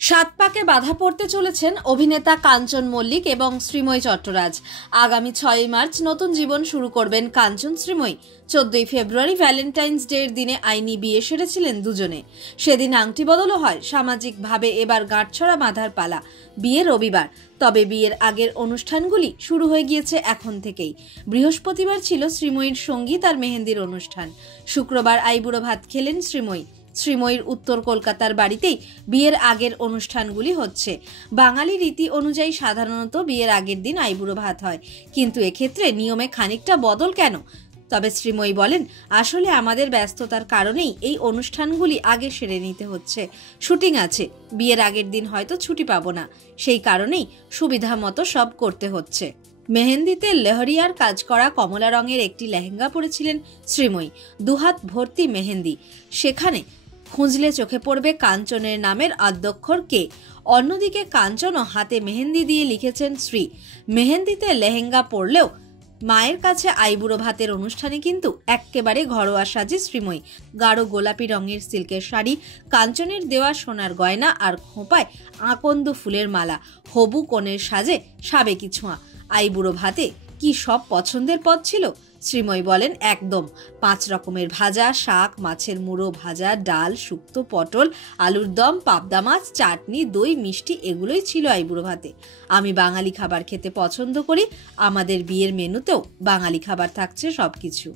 সাত পাকে বাধা পড়তে চলেছেন অভিনেতা কাঞ্চন মল্লিক এবং শ্রীময়ী চট্টরাজ। আগামী 6 মার্চ নতুন জীবন শুরু করবেন কাঞ্চন শ্রীময়ী। 14 ফেব্রুয়ারি ভ্যালেন্টাইন্স ডে এর দিনে আইনি বিয়ে সেরেছিলেন দুজনে। সেদিন আংটি বদলও হয়। সামাজিকভাবে এবার গাঁটছড়া বাঁধার পালা। বিয়ে রবিবার, তবে বিয়ের আগের অনুষ্ঠানগুলি শুরু হয়ে গিয়েছে এখন থেকেই। বৃহস্পতিবার ছিল শ্রীময়ীর সঙ্গীত আর মেহেন্দির অনুষ্ঠান। শুক্রবার আইবুড়ো ভাত খেলেন শ্রীময়ী। শ্রীময়ীর উত্তর কলকাতার বাড়িতেই বিয়ের আগের অনুষ্ঠানগুলি হচ্ছে। বাঙালি রীতি অনুযায়ী সাধারণত বিয়ের আগের দিন আইবুড়ো ভাত হয়, কিন্তু এক্ষেত্রে নিয়মে খানিকটা বদল কেন? তবে শ্রীময়ী বলেন, আসলে আমাদের ব্যস্ততার কারণেই এই অনুষ্ঠানগুলি আগে সেরে নিতে হচ্ছে। শুটিং আছে, বিয়ের আগের দিন হয়তো ছুটি পাবো না, সেই কারণেই সুবিধা মতো সব করতে হচ্ছে। মেহেন্দিতে লেহরিয়ার কাজ করা কমলা রঙের একটি লেহেঙ্গা পরেছিলেন শ্রীময়ী। দুহাত ভর্তি মেহেন্দি। সেখানে খুঁজলে চোখে পড়বে কাঞ্চনের নামের আদ্যক্ষর কে। অন্যদিকে কাঞ্চনও হাতে মেহেন্দি দিয়ে লিখেছেন শ্রী। মেহেন্দিতে লেহেঙ্গা পরলেও মায়ের কাছে আইবুড়ো ভাতের অনুষ্ঠানে কিন্তু এক্কেবারে ঘরোয়া সাজে শ্রীময়ী। গাঢ় গোলাপি রঙের সিল্কের শাড়ি, কাঞ্চনের দেওয়া সোনার গয়না আর খোঁপায় আকন্দ ফুলের মালা। হবু কনের সাজে সাবেকি ছোঁয়া। আইবুড়ো ভাতে কি সব পছন্দের পদ ছিল? শ্রীময়ী বলেন, একদম। 5 রকমের ভাজা, শাক, মাছের মুড়ো ভাজা, ডাল, শুক্তো, পটল, আলুর দম, পাবদা মাছ, চাটনি, দই, মিষ্টি, এগুলোই ছিল আইবুড়ো ভাতে। আমি বাঙালি খাবার খেতে পছন্দ করি। আমাদের বিয়ের মেনুতেও বাঙালি খাবার থাকছে সবকিছু।